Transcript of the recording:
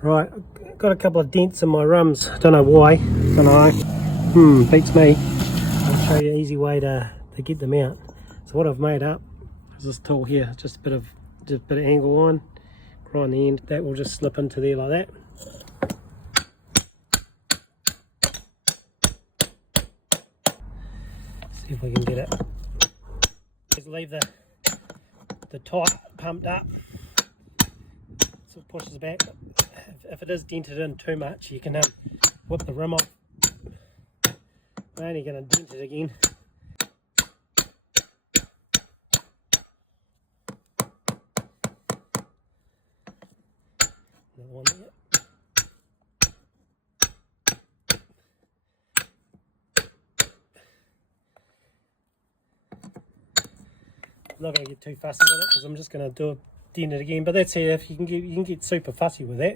Right, got a couple of dents in my rims. Don't know why. Don't know. Beats me. I'll show you an easy way to get them out. So what I've made up is this tool here. Just a bit of angle on, grind the end. That will just slip into there like that. See if we can get it. Just leave the top pumped up, so it pushes back. If it is dented in too much, you can whip the rim off. I'm only going to dent it again. Another one there. I'm not going to get too fussy with it because I'm just going to dent it again. But that's it. If you can get super fussy with that.